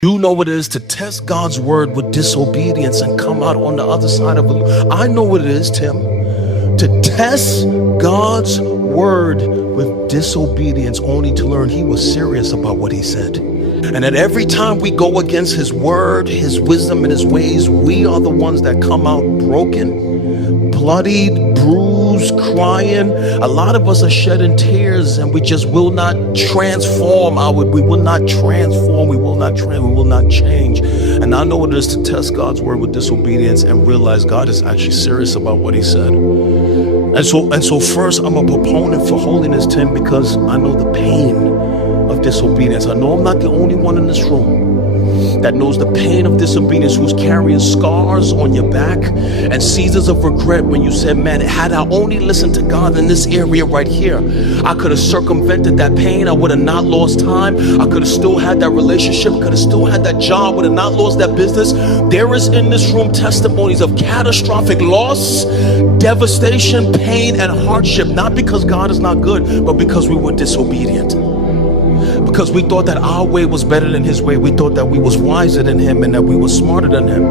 You know what it is to test God's word with disobedience and come out on the other side of it. I know what it is, Tim, to test God's word with disobedience only to learn he was serious about what he said. And that every time we go against his word, his wisdom, and his ways, we are the ones that come out broken, bloodied, bruised, crying. A lot of us are shedding tears, and we just will not transform. We will not transform. We will not change. And I know what it is to test God's word with disobedience and realize God is actually serious about what he said. And so first, I'm a proponent for holiness, Tim, because I know the pain of disobedience. I know I'm not the only one in this room that knows the pain of disobedience, who's carrying scars on your back and seasons of regret when you said, man, had I only listened to God in this area right here, I could have circumvented that pain. I would have not lost time. I could have still had that relationship, could have still had that job, would have not lost that business. There is in this room testimonies of catastrophic loss, devastation, pain, and hardship, not because God is not good, but because we were disobedient. Because we thought that our way was better than his way. We thought that we was wiser than him and that we were smarter than him.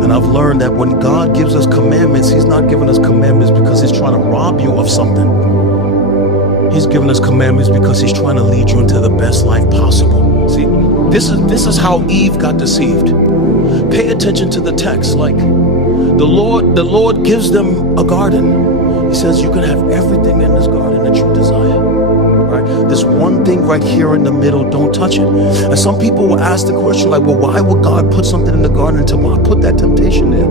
And I've learned that when God gives us commandments, he's not giving us commandments because he's trying to rob you of something. He's giving us commandments because he's trying to lead you into the best life possible. See, this is how Eve got deceived. Pay attention to the text. Like the Lord gives them a garden. He says you can have everything in this garden that you desire. Right? This one thing right here in the middle, don't touch it. And some people will ask the question like, well, why would God put something in the garden and tell me, put that temptation there?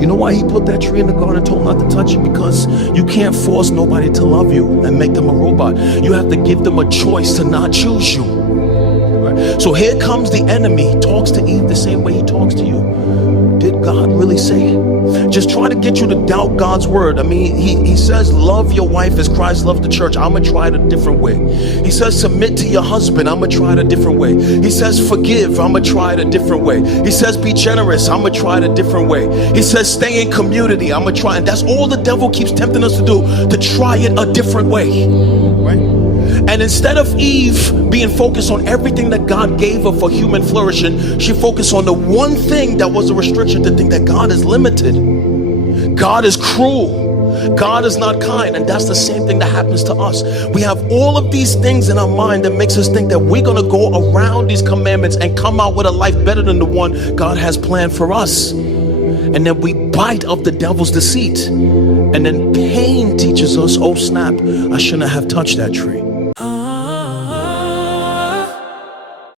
You know why he put that tree in the garden and told not to touch it? Because you can't force nobody to love you and make them a robot. You have to give them a choice to not choose you. Right? So here comes the enemy. He talks to Eve the same way he talks to you. Did God really say it? Just try to get you to doubt God's word. I mean, he says, love your wife as Christ loved the church. I'm going to try it a different way. He says, submit to your husband. I'm going to try it a different way. He says, forgive. I'm going to try it a different way. He says, be generous. I'm going to try it a different way. He says, stay in community. I'm going to try. And that's all the devil keeps tempting us to do, to try it a different way. Right? And instead of Eve being focused on everything that God gave her for human flourishing, she focused on the one thing that was a restriction, to think that God is limited. God is cruel. God is not kind. And that's the same thing that happens to us. We have all of these things in our mind that makes us think that we're going to go around these commandments and come out with a life better than the one God has planned for us. And then we bite of the devil's deceit. And then pain teaches us, oh snap, I shouldn't have touched that tree.